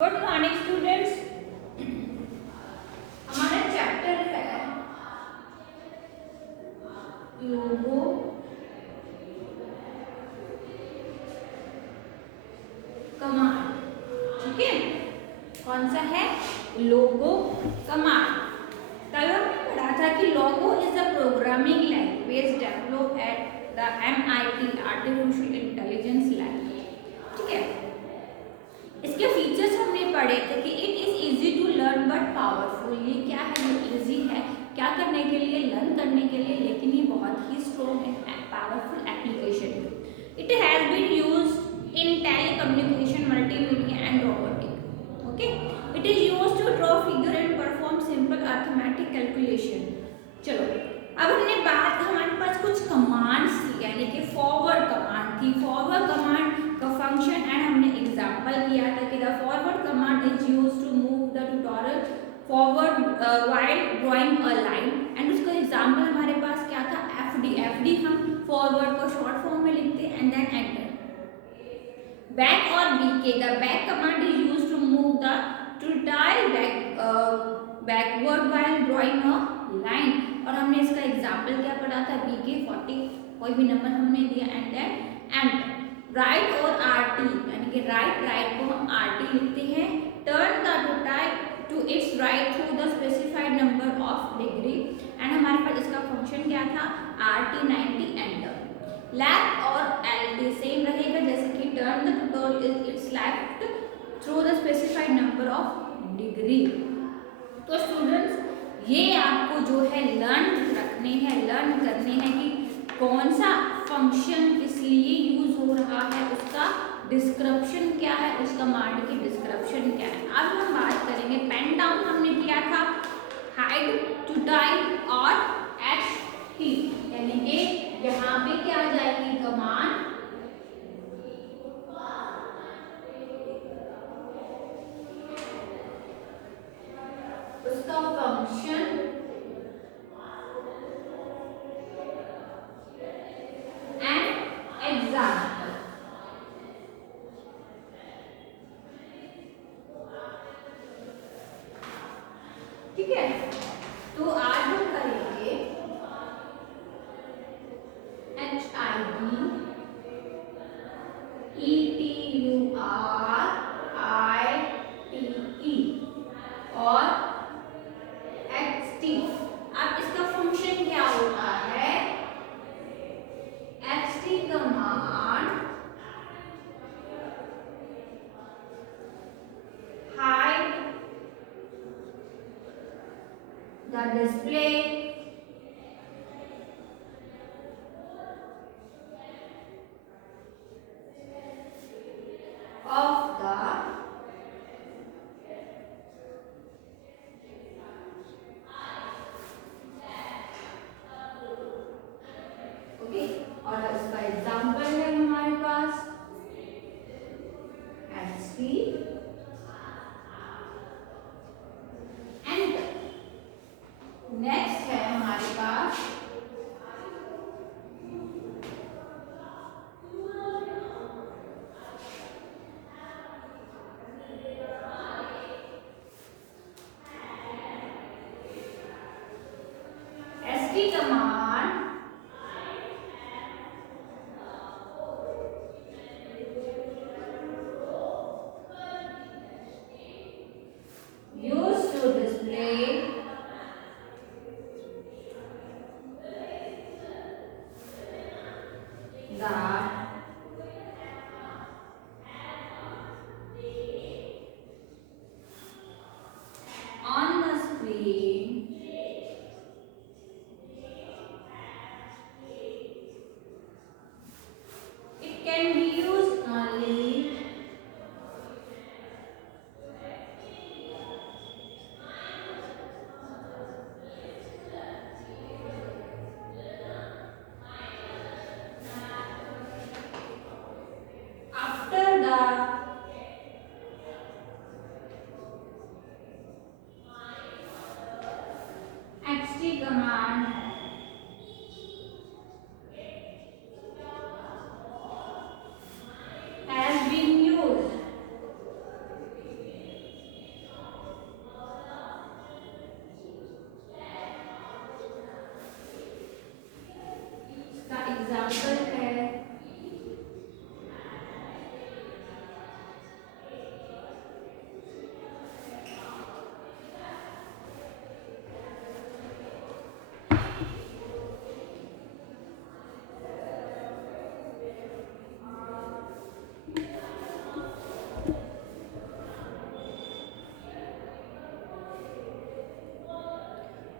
Good morning students. हमारा chapter है Logo command. ठीक है, कौन सा है? Logo command. कल हमने पढ़ा था कि Logo is a programming language develop at the MIT artificial intelligence lab. ठीक है, इसके फीचर्स हमने पढ़े थे कि it is easy to learn but powerful. ये क्या है? ये इजी है क्या करने के लिए? लर्न करने के लिए, लेकिन ये बहुत ही स्ट्रॉन्ग है, पावरफुल एप्लीकेशन है। It has been used in telecommunication, multimedia and robotic. Okay, it is used to draw figure and perform simple arithmetic calculation. चलो, अब हमने बात, हमारे पास कुछ कमांड्स थी, यानी कि फॉरवर्ड कमांड थी। फॉरवर्ड कमांड का फंक्शन एंड हमने एग्जांपल किया था कि the forward command is used to move the tutorial forward while drawing a line. And उसका एग्जांपल हमारे पास क्या था? FD। FD हम फॉरवर्ड को शॉर्ट फॉर्म में लिखते हैं एंड देन एंटर। बैक और BK, the back command is used to move the tutorial backward while drawing a line. और हमने इसका एग्जांपल क्या पढ़ा था? BK 40, कोई भी नंबर हमने दिया एंड देन एंड राइट और RT, यानी कि राइट को हम RT लिखते हैं। Turn the tutorial to its right through the specified number of degree. And हमारे पास इसका फंक्शन क्या था? RT 90 enter. लेफ्ट और LT सेम रहेगा, जैसे कि turn the tutorial its left through the specified number of degree. तो स्टूडेंट्स, ये आपको जो है लर्न रखने हैं, लर्न करने हैं कि कौन सा फंक्शन किस लिए यूज हो रहा है, उसका डिस्क्रिप्शन क्या है, उस कमांड की डिस्क्रिप्शन क्या है। अब हम बात करेंगे पेन डाउन हमने किया था हाइड, ट्यूटोरियल और HT, यानी कि यहाँ पे क्या आ जाएगी कमांड, उसका फंक्शन एग्जाम्पल। ठीक है, तो आज हम करेंगे HIDETURITE और XT। अब इसका फंक्शन क्या होता है? XT command hide the display of the okay. और इसका एग्जांपल है हमारे पास HP एंड नेक्स्ट है हमारे पास ST command used to display the on the screen it can be used only after the XT command has been used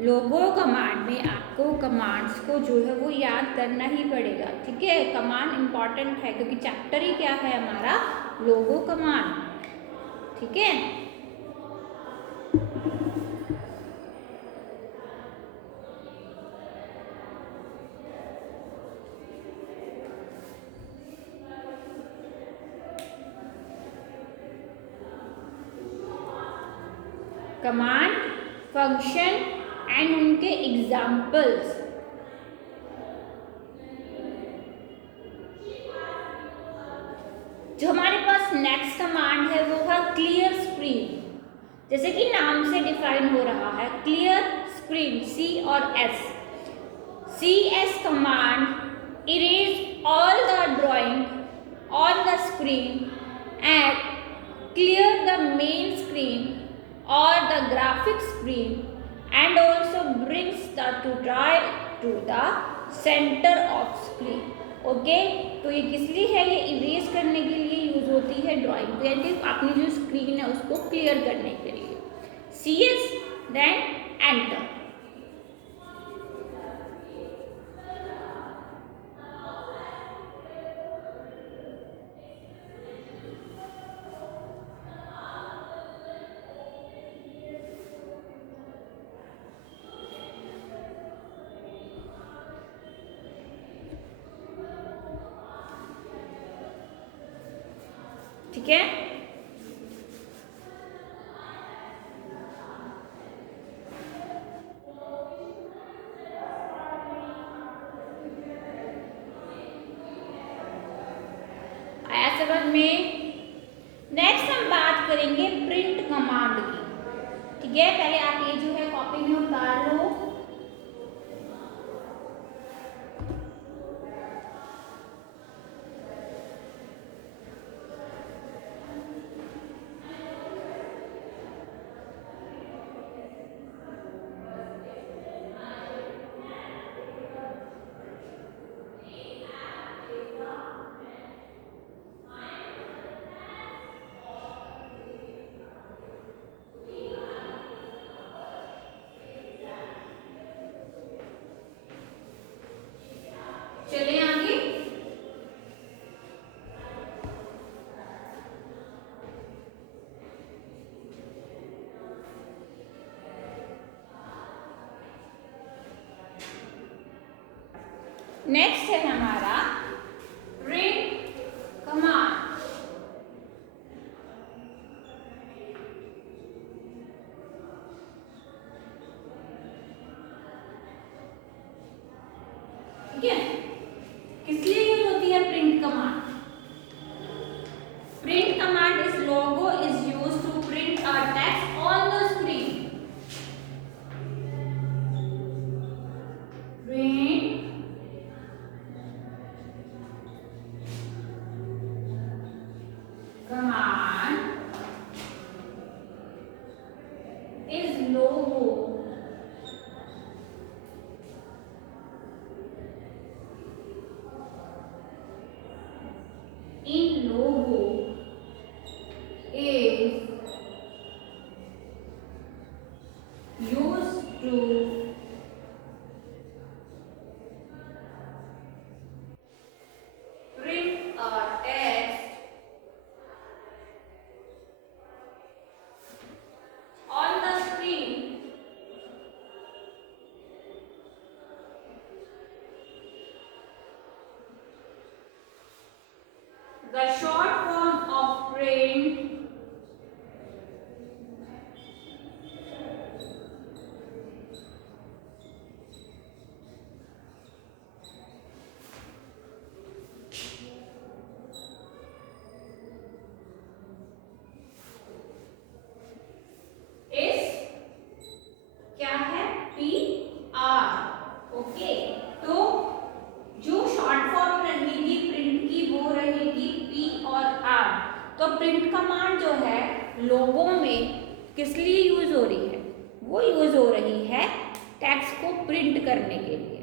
लोगो कमांड में आपको कमांड्स को जो है वो याद करना ही पड़ेगा, ठीक है। कमांड इंपॉर्टेंट है क्योंकि चैप्टर ही क्या है हमारा, लोगो कमांड, ठीक है। कमांड, फंक्शन एंड उनके एग्जाम्पल्स। जो हमारे पास नेक्स्ट कमांड है वो है क्लियर स्क्रीन। जैसे कि नाम से डिफाइन हो रहा है, क्लियर स्क्रीन, सी और S. C S command erase all the drawing on the screen and clear the main screen or the graphic screen and also brings the tutorial to the center of screen। Okay, तो ये किस लिए है, ये इरेज करने के लिए use होती है ड्राइंग को, यानी अपनी जो स्क्रीन है उसको क्लियर करने के लिए। C S then enter. ठीक है, आया समझ में। नेक्स्ट हम बात करेंगे प्रिंट कमांड की, ठीक है। पहले आप ये जो है कॉपी में उतार लो। चले आगे। नेक्स्ट है हमारा प्रिंट कमांड। ठीक है, किस लिए यूज होती है print command? Print command is Logo is used to print a text on the screen. Print command is logo in logo is used to print a text on the screen the short form of print is क्या है, P R. Okay, तो जो short form रहेगी प्रिंट की वो रहेगी पी और आर। तो प्रिंट कमांड जो है लोगों में किस लिए यूज हो रही है, वो यूज हो रही है टेक्स्ट को प्रिंट करने के लिए,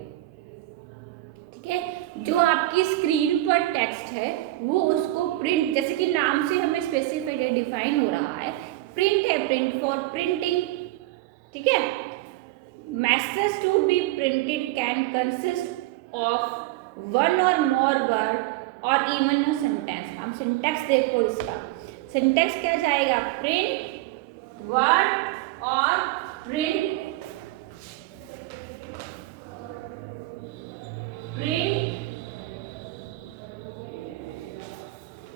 ठीक है। जो आपकी स्क्रीन पर टेक्स्ट है वो उसको प्रिंट, जैसे कि नाम से हमें स्पेसिफाइड डिफाइन हो रहा है, प्रिंट है, प्रिंट फॉर प्रिंटिंग, ठीक है। message to be printed can consist of one or more word or even a sentence. हम सिंटेक्स देखो इसका, सिंटेक्स क्या जाएगा, प्रिंट वर्ड और प्रिंट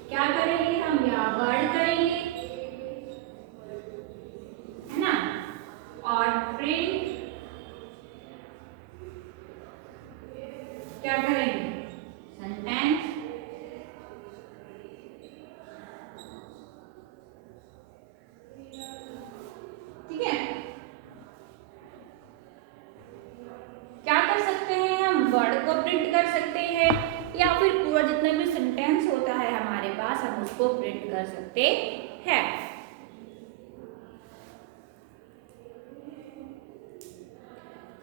क्या करेंगे हम, या वर्ड करेंगे, है ना, और प्रिंट क्या करेंगे, सेंटेंस। ठीक है, क्या कर सकते हैं हम, वर्ड को प्रिंट कर सकते हैं या फिर पूरा जितना भी सेंटेंस होता है हमारे पास हम उसको प्रिंट कर सकते हैं।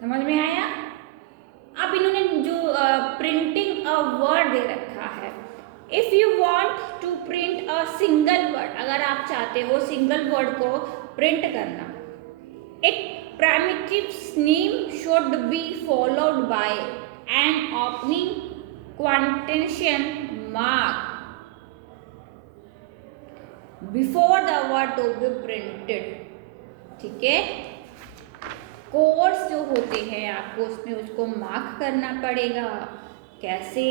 समझ में आया। अब इन्होंने जो प्रिंटिंग अ वर्ड दे रखा है, if you want to print a single word, अगर आप चाहते हो सिंगल वर्ड को प्रिंट करना, it primitive's name should be followed by an opening quotation mark before the word to be printed। ठीक है, कोड्स जो होते हैं आपको उसमें उसको मार्क करना पड़ेगा। कैसे,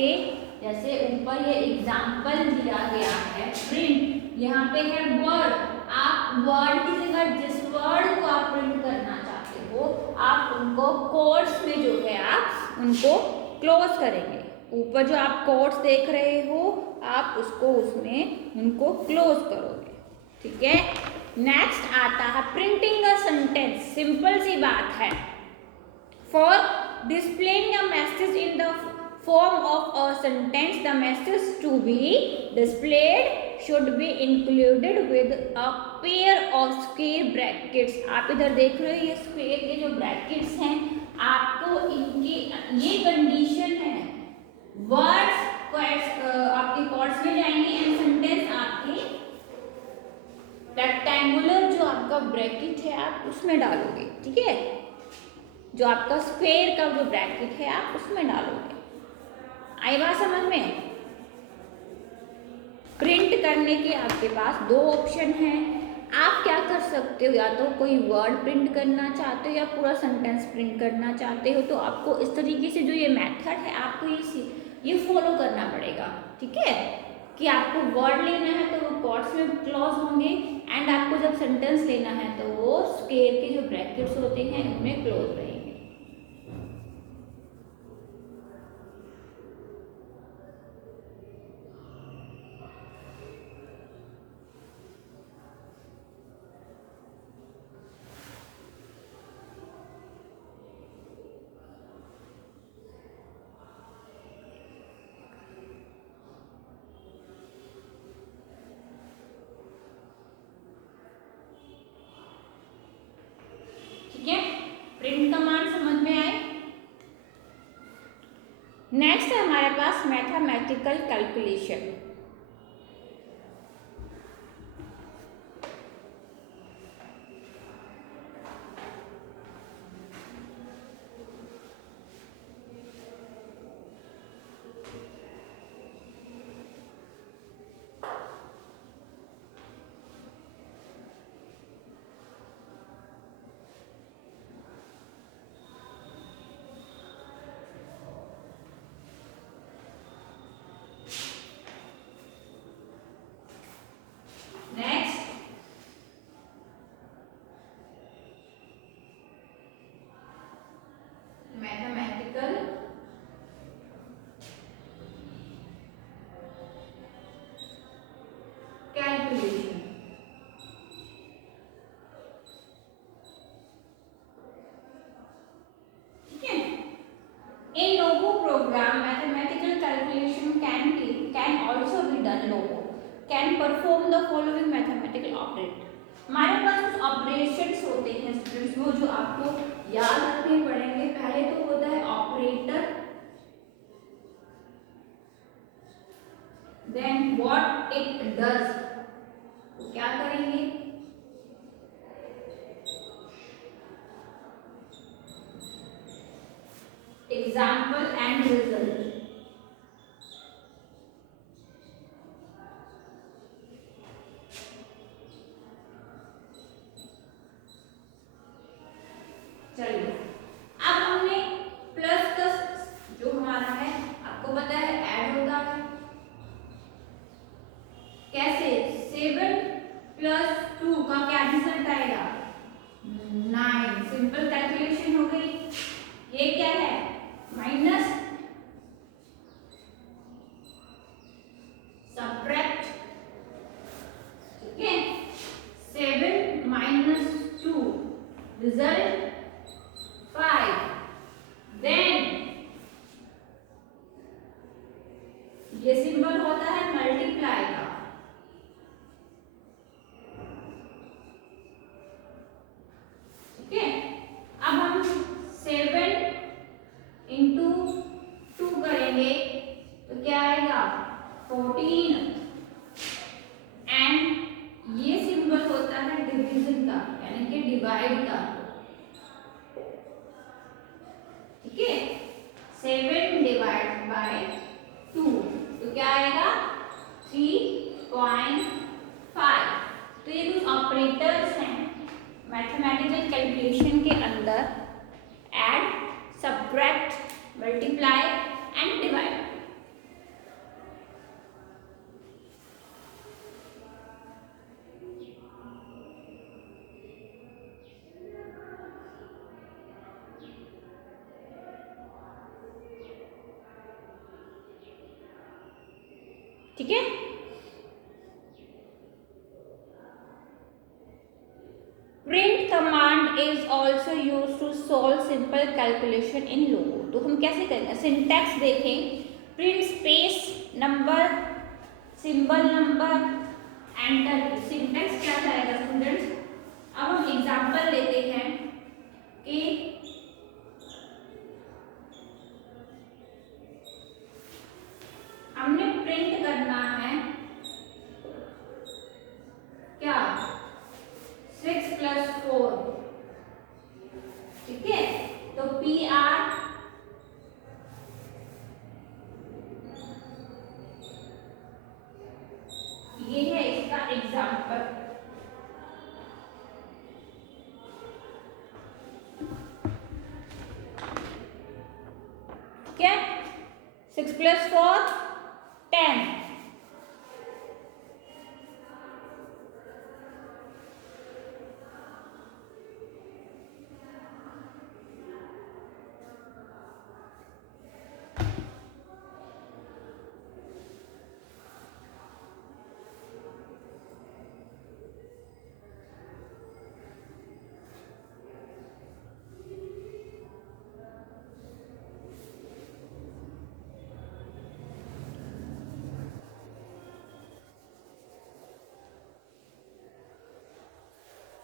जैसे ऊपर ये एग्जाम्पल दिया गया है, प्रिंट, यहाँ पे है वर्ड, आप वर्ड की जगह जिस वर्ड को आप प्रिंट करना चाहते हो आप उनको कोड्स में जो है आप उनको क्लोज करेंगे। ऊपर जो आप कोड्स देख रहे हो आप उसको उसमें उनको क्लोज करोगे। ठीक है, नेक्स्ट आता है प्रिंटिंग अ सेंटेंस। सिंपल सी बात है, for displaying a message in the form of a sentence the message to be displayed should be included with a pair of square brackets। आप इधर देख रहे हो ये स्क्वेयर के जो ब्रैकेट्स हैं, आपको इनकी ये कंडीशन है, वर्ड्स आपके कोट्स में जाएंगे एंड सेंटेंस आपके रेक्टेंगुलर जो आपका ब्रैकेट है आप उसमें डालोगे। ठीक है, जो आपका स्क्वेयर का जो ब्रैकेट है आप उसमें डालोगे। आई बात समझ में। प्रिंट करने के आपके पास दो ऑप्शन हैं, आप क्या कर सकते हो, या तो कोई वर्ड प्रिंट करना चाहते हो या पूरा सेंटेंस प्रिंट करना चाहते हो, तो आपको इस तरीके से जो ये मेथड है आपको ये फॉलो करना पड़ेगा। ठीक है, कि आपको वर्ड लेना है तो वो कोट्स में क्लोज होंगे एंड आपको जब सेंटेंस लेना है तो वो स्क्वेयर के जो ब्रैकेट्स होते हैं उनमें क्लोज रहेंगे। ठीक है, प्रिंट कमांड समझ में आए। नेक्स्ट है हमारे पास मैथमेटिकल कैलकुलेशन। Mathematical calculation. ठीक है, in Logo program mathematical calculation can also be done. Logo can perform the following mathematical operate. हमारे पास कुछ ऑपरेशंस होते हैं स्टूडेंट्स, वो जो आपको याद रखने पड़ेंगे। पहले तो होता है operator, then what it does, क्या करेंगे, एग्जाम्पल एंड रिजल्ट। चलिए अब हमने प्लस का जो हमारा है आपको पता है ऐड होता है कैसे, 7 + 2 का क्या रिजल्ट आएगा 9। सिंपल कैलकुलेशन हो गई। ये क्या है माइनस सब्ट्रैक्ट, ठीक है 7 - 2 रिजल्ट 5। देन ये सिंबल होता है मल्टीप्लाई का, ठीक है। अब हम 7 × 2 करेंगे तो क्या आएगा 14। एंड ये सिंबल होता है डिवीजन का यानी कि डिवाइड का, ठीक है 7 ÷ 2 तो क्या आएगा 3.5। तो ये कुछ ऑपरेटर्स हैं मैथमेटिकल कैलकुलेशन के अंदर, add, subtract, multiply and divide. ठीक है। Print command is also use to solve simple calculation in Logo. तो हम कैसे करेंगे, सिंटैक्स देखें, print space number, symbol number, enter. Syntax क्या जाएगा स्टूडेंट्स, अब हम एग्जांपल लेते हैं कि हमने प्रिंट करना है क्या 6 + 4, ठीक है। तो PR ये है इसका एग्जांपल, ठीक है 6 + 4 10।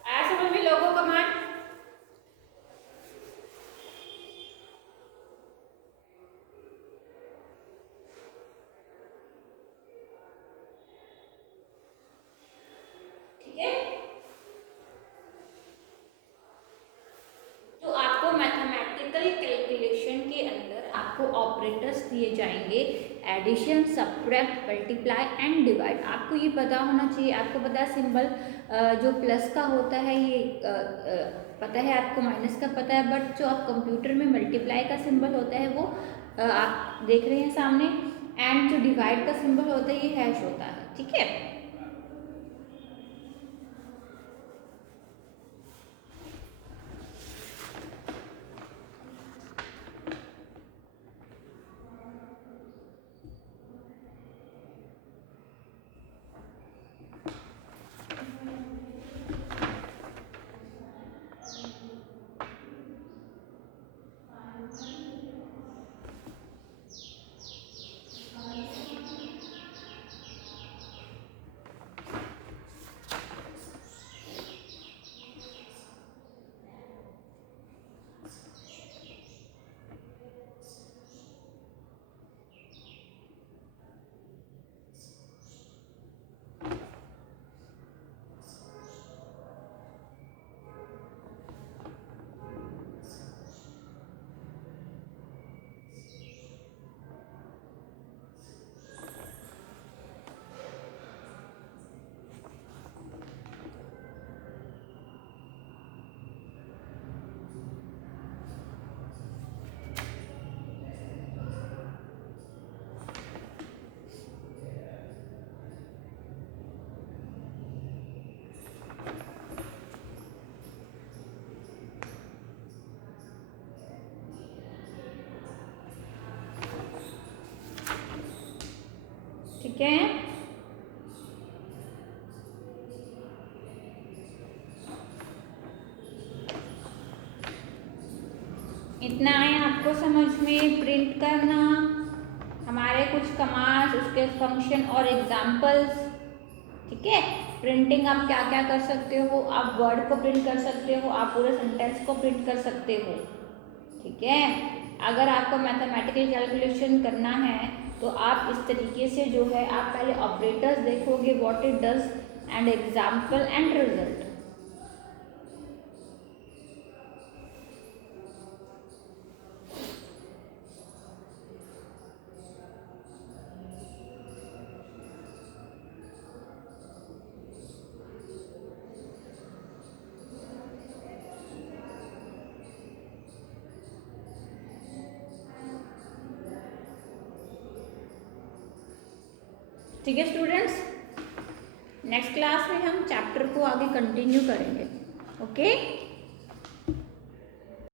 आया समझ में लोगो कमांड, ठीक है। तो आपको मैथमेटिकल कैलकुलेशन के अंदर आपको ऑपरेटर्स दिए जाएंगे, addition, subtract, multiply and divide. आपको ये पता होना चाहिए। आपको पता है सिंबल जो प्लस का होता है ये पता है, आपको माइनस का पता है, बट जो आप कंप्यूटर में मल्टीप्लाई का सिंबल होता है वो आप देख रहे हैं सामने, एंड जो डिवाइड का सिंबल होता है ये हैश होता है, ठीक है। ठीक है। इतना है आपको समझ में। प्रिंट करना, हमारे कुछ कमांड्स, उसके फंक्शन और एग्जांपल्स, ठीक है। प्रिंटिंग आप क्या क्या कर सकते हो, आप वर्ड को प्रिंट कर सकते हो, आप पूरे सेंटेंस को प्रिंट कर सकते हो, ठीक है। अगर आपको मैथमेटिकल कैलकुलेशन करना है तो आप इस तरीके से जो है आप पहले ऑपरेटर्स देखोगे, what it does and example and result. ठीक है स्टूडेंट्स, नेक्स्ट क्लास में हम चैप्टर को आगे कंटिन्यू करेंगे। ओके।